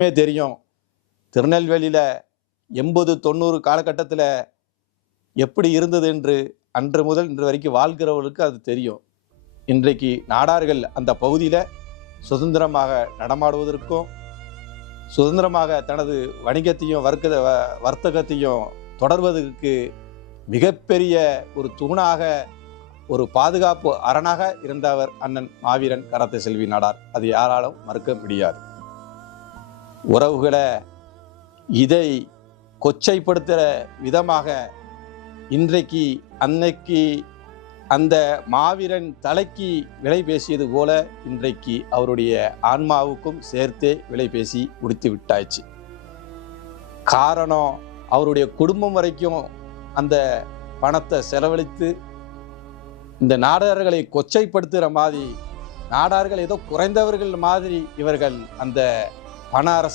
தெரியும். திருநெல்வேலியில் 80-90 காலகட்டத்தில் எப்படி இருந்தது என்று அன்று முதல் இன்று வரைக்கும் வாழ்கிறவர்களுக்கு அது தெரியும். இன்றைக்கு நாடார்கள் அந்த பகுதியில் சுதந்திரமாக நடமாடுவதற்கும் சுதந்திரமாக தனது வணிகத்தையும் வர்த்தகத்தையும் தொடர்வதற்கு மிகப்பெரிய ஒரு தூணாக, ஒரு பாதுகாப்பு அரணாக இருந்தவர் அண்ணன் மாவீரன் கரத்தை செல்வி நாடார். அது யாராலும் மறுக்க முடியாது. உறவுகளை இதை கொச்சைப்படுத்துகிற விதமாக இன்றைக்கு அன்னைக்கு அந்த மாவீரன் தலைக்கு விலை பேசியது போல இன்றைக்கு அவருடைய ஆன்மாவுக்கும் சேர்த்தே விலை பேசி முடித்து விட்டாச்சு. காரணம், அவருடைய குடும்பம் வரைக்கும் அந்த பணத்தை செலவழித்து இந்த நாடார்களை கொச்சைப்படுத்துகிற மாதிரி, நாடார்கள் ஏதோ குறைந்தவர்கள் மாதிரி இவர்கள் அந்த பண